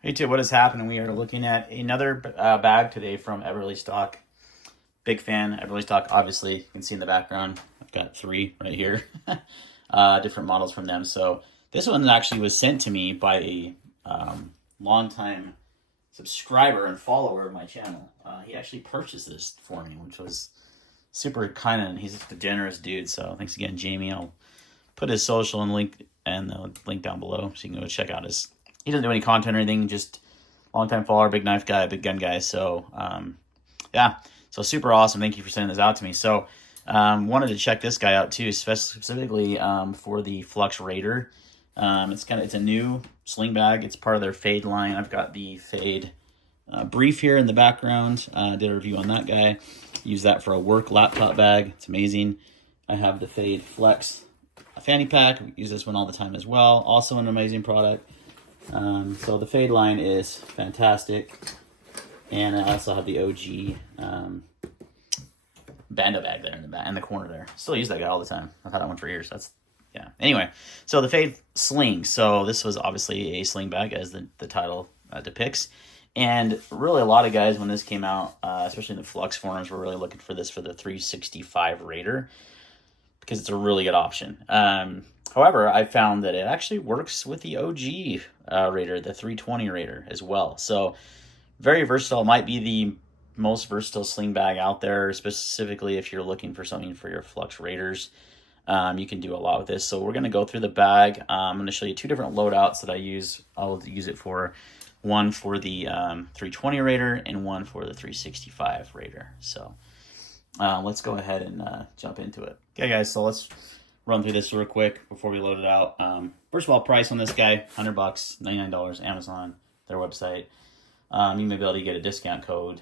Hey, too, what is happening? We are looking at another bag today from Eberlestock. Big fan. Eberlestock, obviously, you can see in the background. I've got 3 right here. Different models from them. So this one actually was sent to me by a longtime subscriber and follower of my channel. He actually purchased this for me, which was super kind, and he's just a generous dude. So thanks again, Jamie. I'll put his social and the link down below so you can go check out his. He doesn't do any content or anything, just long-time follower, big knife guy, big gun guy. So, yeah, so super awesome. Thank you for sending this out to me. So, wanted to check this guy out too, specifically for the Flux Raider. It's a new sling bag. It's part of their Fade line. I've got the Fade brief here in the background. Did a review on that guy. Use that for a work laptop bag. It's amazing. I have the Fade Flex fanny pack. We use this one all the time as well. Also an amazing product. So the Fade line is fantastic, and I also have the OG Bando bag there in the corner there. Still use that guy all the time. I've had that one for years. Yeah. Anyway, so the Fade Sling. So this was obviously a sling bag, as the title depicts, and really a lot of guys when this came out, especially in the Flux forums, were really looking for this for the 365 Raider because it's a really good option. However, I found that it actually works with the OG Raider, the 320 Raider as well. So very versatile. Might be the most versatile sling bag out there, specifically if you're looking for something for your Flux Raiders. You can do a lot with this. So we're going to go through the bag. I'm going to show you 2 different loadouts that I use. I'll use it for one for the 320 Raider and one for the 365 Raider. So let's go ahead and jump into it. Okay, guys, so let's run through this real quick before we load it out. First of all, price on this guy, $100, $99, Amazon, their website. You may be able to get a discount code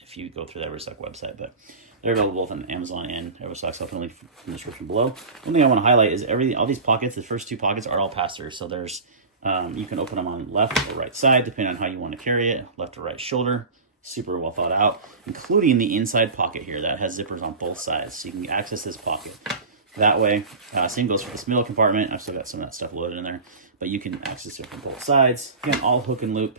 if you go through the Eberlestock website, but they're available both on Amazon and Eberlestock, so I'll put a link in the description below. One thing I want to highlight is all these pockets, the first 2 pockets are all pass-through, so there's you can open them on left or right side, depending on how you want to carry it, left or right shoulder. Super well thought out, including the inside pocket here that has zippers on both sides, so you can access this pocket that way. Same goes for this middle compartment. I've still got some of that stuff loaded in there, but you can access it from both sides. Again, all hook and loop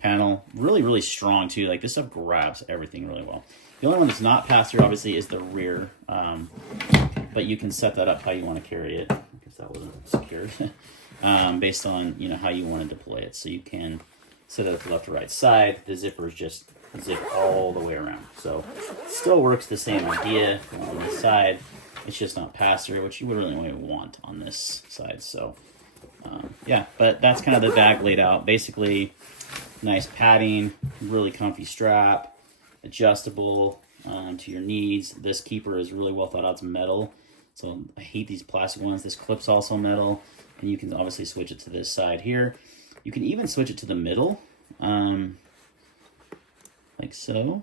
panel, really strong too. Like, this stuff grabs everything really well. The only one that's not pass through obviously is the rear, but you can set that up how you want to carry it. I guess that wasn't secured. Based on how you want to deploy it, so you can set it up left or right side. The zippers just zip all the way around, so it still works the same idea on this side. It's just not pass through, which you would really only want on this side. So yeah, but that's kind of the bag laid out. Basically, nice padding, really comfy strap, adjustable to your needs. This keeper is really well thought out. It's metal, so I hate these plastic ones. This clip's also metal, and you can obviously switch it to this side here. You can even switch it to the middle, like so.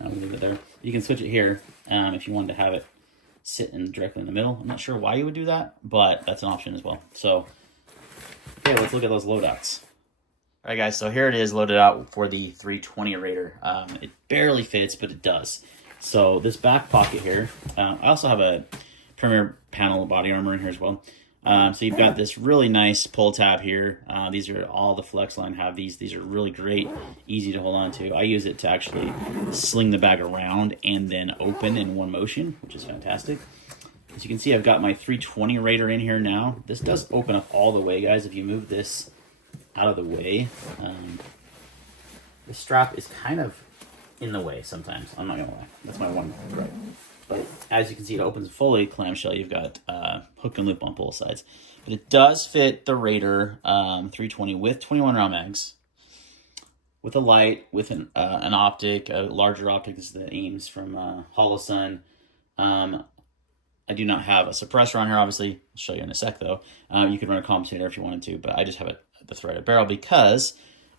I'll leave it there. You can switch it here if you wanted to have it sit directly in the middle. I'm not sure why you would do that, but that's an option as well. So, okay, let's look at those loadouts. All right, guys, so here it is loaded out for the 320 Raider. It barely fits, but it does. So this back pocket here, I also have a Premier panel body armor in here as well. So you've got this really nice pull tab here. These are all the Flex line have these. These are really great, easy to hold on to. I use it to actually sling the bag around and then open in one motion, which is fantastic. As you can see, I've got my 320 Raider in here now. This does open up all the way, guys. If you move this out of the way, the strap is kind of in the way sometimes. I'm not gonna lie. That's my one gripe. But as you can see, it opens fully clamshell. You've got hook and loop on both sides. But it does fit the Raider 320 with 21 round mags, with a light, with an optic, a larger optic. This is the Ames from Holosun. I do not have a suppressor on here, obviously. I'll show you in a sec, though. You could run a compensator if you wanted to, but I just have the threaded barrel because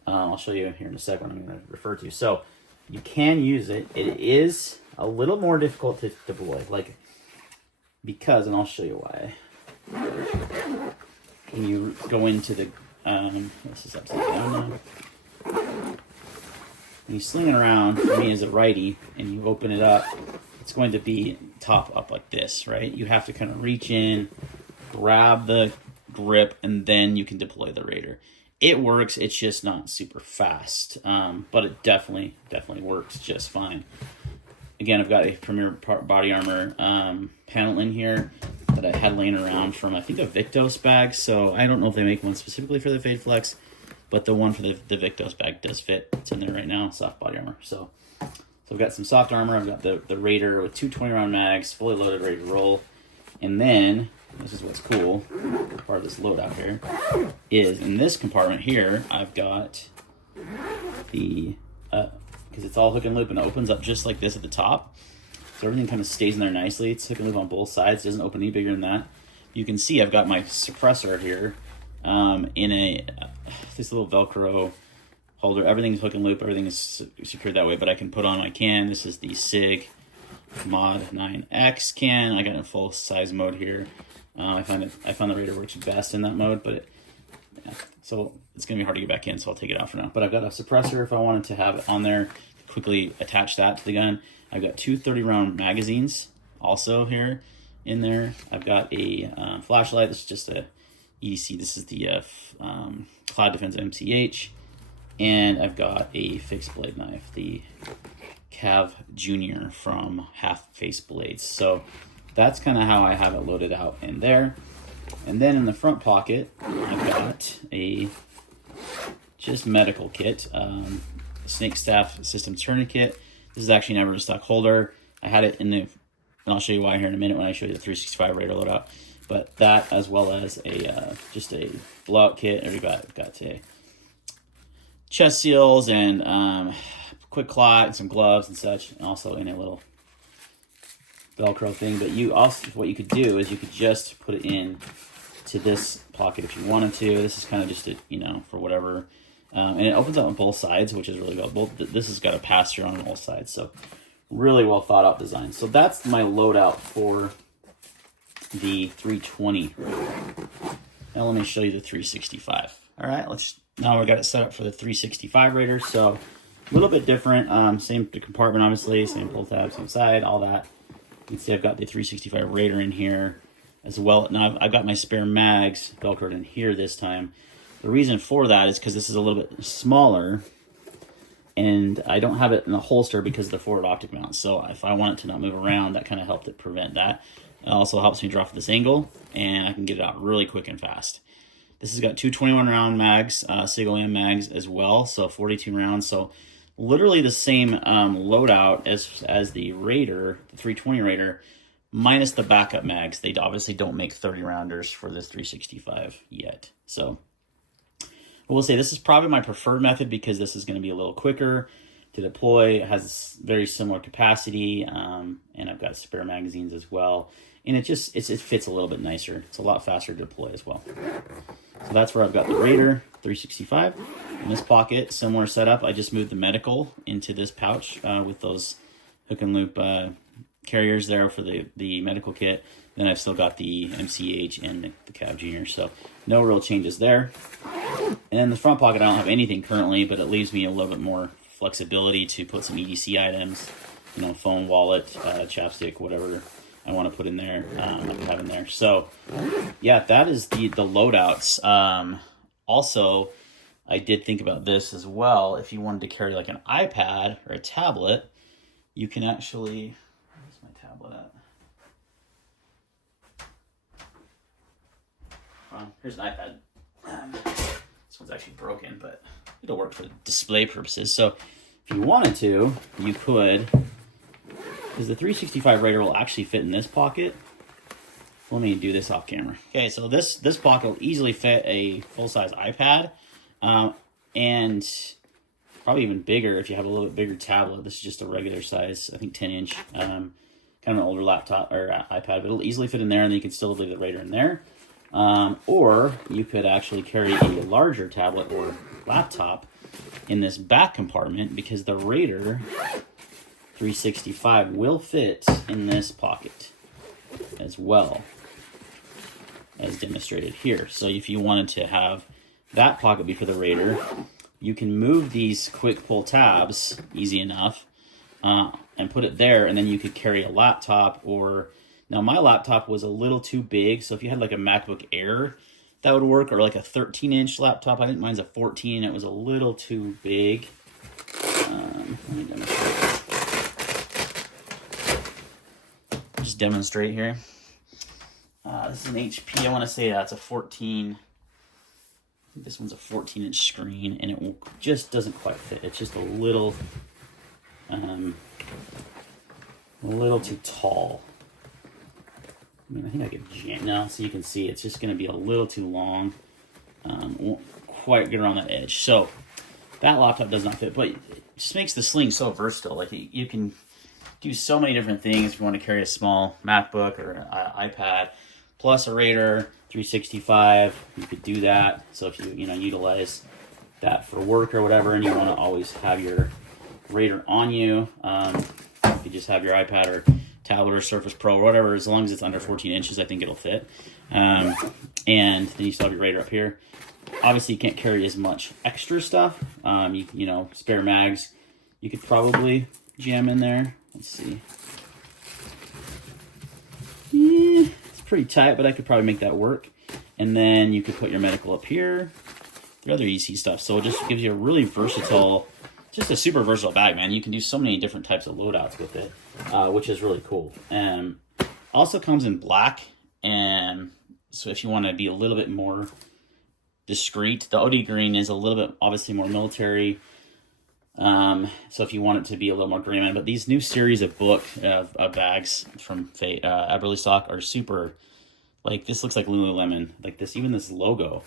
I'll show you here in a sec what I'm going to refer to. So you can use it. It is a little more difficult to deploy, because, and I'll show you why. When you go into the, this is upside down now. When you sling it around, for me as a righty, and you open it up, it's going to be top up like this, right? You have to kind of reach in, grab the grip, and then you can deploy the Raider. It works, it's just not super fast, but it definitely works just fine. Again, I've got a Premier Body Armor panel in here that I had laying around from, I think, a Victos bag. So I don't know if they make one specifically for the Fade Flex, but the one for the Victos bag does fit. It's in there right now, soft body armor. So I've got some soft armor. I've got the Raider with 2 20-round mags, fully loaded, ready to roll. And then, this is what's cool, part of this loadout here, is in this compartment here, I've got the... because it's all hook and loop and it opens up just like this at the top. So everything kind of stays in there nicely. It's hook and loop on both sides. It doesn't open any bigger than that. You can see I've got my suppressor here in this little Velcro holder. Everything's hook and loop. Everything is secured that way, but I can put on my can. This is the SIG Mod 9X can. I got it in full size mode here. I found the Raider works best in that mode, but so it's gonna be hard to get back in, so I'll take it out for now. But I've got a suppressor if I wanted to have it on there, quickly attach that to the gun. I've got 2 30-round magazines also here in there. I've got a flashlight. This is just a EDC. This is the Cloud Defense MCH. And I've got a fixed blade knife, the Cav Junior from Half Face Blades. So that's kind of how I have it loaded out in there. And then in the front pocket, I've got a just medical kit, Snake Staff System Tourniquet. This is actually an Eberlestock holder. I had it in the, and I'll show you why here in a minute when I show you the 365 Raider loadout. But that, as well as a just a blowout kit. We've got a chest seals and quick clot and some gloves and such, and also in a little Velcro thing. But you also, what you could do is you could just put it in to this pocket if you wanted to. This is kind of just a, for whatever. And it opens up on both sides, which is really good. This has got a pass-through on both sides, so really well thought out design. So that's my loadout for the 320. Now let me show you the 365. All right, now we got it set up for the 365 Raider. So a little bit different. Same compartment, obviously, same pull tab, same side, all that. You can see I've got the 365 Raider in here as well. Now I've got my spare mags Velcroed in here this time. The reason for that is because this is a little bit smaller, and I don't have it in a holster because of the forward optic mount. So if I want it to not move around, that kind of helped it prevent that. It also helps me draw from this angle, and I can get it out really quick and fast. This has got 2 21-round mags, SIG OEM mags as well, so 42 rounds. So literally the same loadout as the Raider, the 320 Raider, minus the backup mags. They obviously don't make 30-rounders for this 365 yet. So I will say this is probably my preferred method because this is going to be a little quicker to deploy. It has very similar capacity, and I've got spare magazines as well. And it fits a little bit nicer. It's a lot faster to deploy as well. So that's where I've got the Raider 365. In this pocket, similar setup. I just moved the medical into this pouch with those hook and loop carriers there for the medical kit. Then I've still got the MCH and the Cav Junior. So no real changes there. And in the front pocket, I don't have anything currently, but it leaves me a little bit more flexibility to put some EDC items, phone, wallet, chapstick, whatever I want to put in there, I can have in there. So yeah, that is the loadouts. Also, I did think about this as well. If you wanted to carry like an iPad or a tablet, you can actually, where's my tablet at? Here's an iPad. This one's actually broken, but it'll work for display purposes. So if you wanted to, you could, because the 365 Raider will actually fit in this pocket. Let me do this off camera. Okay, so this pocket will easily fit a full-size iPad, and probably even bigger if you have a little bit bigger tablet. This is just a regular size, I think 10-inch, kind of an older laptop or iPad, but it'll easily fit in there, and then you can still leave the Raider in there. Or you could actually carry a larger tablet or laptop in this back compartment because the Raider 365 will fit in this pocket as well as demonstrated here. So if you wanted to have that pocket be for the Raider, you can move these quick pull tabs easy enough and put it there, and then you could carry a laptop. Or now my laptop was a little too big, so if you had like a MacBook Air, that would work, or like a 13-inch laptop. I think mine's a 14. It was a little too big. Let me demonstrate. Just demonstrate here. This is an HP. I want to say that's a 14. I think this one's a 14-inch screen, and it just doesn't quite fit. It's just a little too tall. I mean, I think I could jam now, so you can see it's just going to be a little too long. Won't quite get around that edge. So that laptop does not fit, but it just makes the Sling so versatile. Like you can do so many different things if you want to carry a small MacBook or iPad, plus a Raider 365. You could do that. So if you utilize that for work or whatever, and you want to always have your Raider on you, you could just have your iPad or tablet or Surface Pro or whatever. As long as it's under 14 inches, I think it'll fit. And then you still have your Raider up here. Obviously, you can't carry as much extra stuff. You know, spare mags, you could probably jam in there. Let's see. Yeah, it's pretty tight, but I could probably make that work. And then you could put your medical up here, the other EC stuff. So it just gives you a really versatile, just a super versatile bag, man. You can do so many different types of loadouts with it, which is really cool. Also comes in black, and so if you want to be a little bit more discreet, the OD green is a little bit obviously more military. So if you want it to be a little more gray, man, but these new series of bags from Fade, Eberlestock are super, like this looks like Lululemon, like this, even this logo,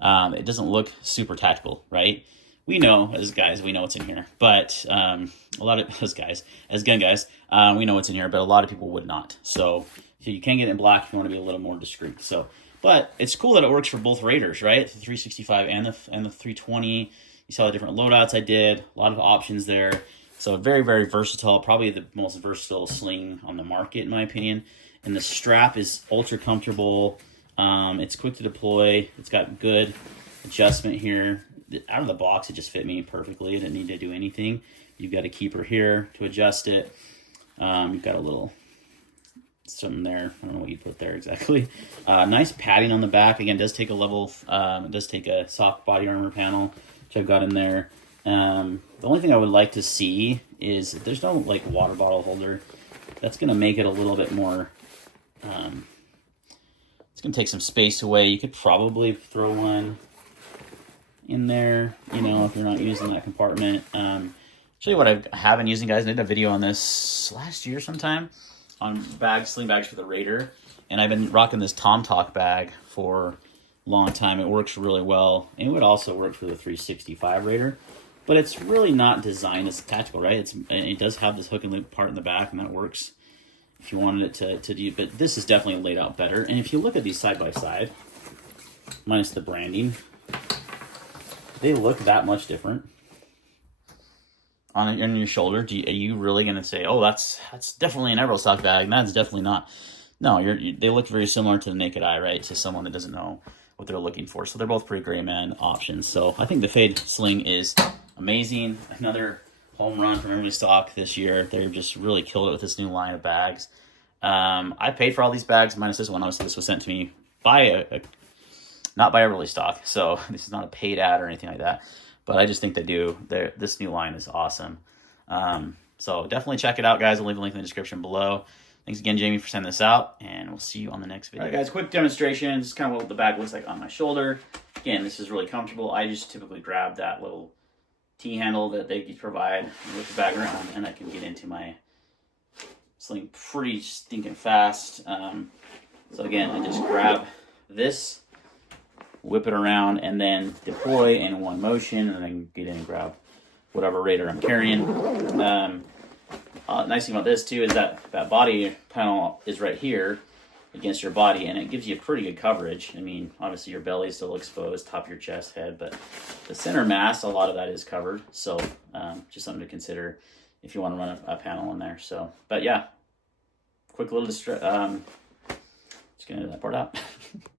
it doesn't look super tactical, right? We know as guys, we know what's in here, but a lot of us guys, as gun guys, we know what's in here, but a lot of people would not. So you can get it in black if you want to be a little more discreet. So, but it's cool that it works for both Raiders, right? The 365 and the 320. You saw the different loadouts I did, a lot of options there. So very, very versatile, probably the most versatile sling on the market, in my opinion. And the strap is ultra comfortable. It's quick to deploy. It's got good adjustment here. Out of the box, it just fit me perfectly. I didn't need to do anything. You've got a keeper here to adjust it. You've got a little something there. I don't know what you put there exactly. Nice padding on the back. Again, it does take a level. It does take a soft body armor panel, which I've got in there. The only thing I would like to see is if there's no like water bottle holder. That's going to make it a little bit more. It's going to take some space away. You could probably throw one in there, you know, if you're not using that compartment. Show you what I have been using, guys. I did a video on this last year sometime on sling bags for the Raider, and I've been rocking this Tom Talk bag for a long time. It works really well, and it would also work for the 365 Raider, but it's really not designed as tactical, right? It does have this hook and loop part in the back, and that works if you wanted it to do, but this is definitely laid out better. And if you look at these side by side, minus the branding, they look that much different on your shoulder. Are you really going to say, oh, that's definitely an Eberlestock bag? And that's definitely not. No, they look very similar to the naked eye, right? To someone that doesn't know what they're looking for. So they're both pretty gray man options. So I think the Fade Sling is amazing. Another home run from Eberlestock this year. They've just really killed it with this new line of bags. I paid for all these bags, minus this one. Obviously, this was sent to me by not by Eberlestock, so this is not a paid ad or anything like that. But I just think this new line is awesome. So definitely check it out, guys. I'll leave a link in the description below. Thanks again, Jamie, for sending this out, and we'll see you on the next video. All right, guys, quick demonstration. This is kind of what the bag looks like on my shoulder. Again, this is really comfortable. I just typically grab that little T-handle that they provide with the bag around, and I can get into my sling pretty stinking fast. So again, I just grab this, whip it around, and then deploy in one motion, and then I can get in and grab whatever Raider I'm carrying. Nice thing about this too is that body panel is right here against your body, and it gives you pretty good coverage. I mean, obviously your belly is still exposed, top of your chest, head, but the center mass, a lot of that is covered. So just something to consider if you want to run a panel in there. So, but yeah, quick little just gonna edit that part out.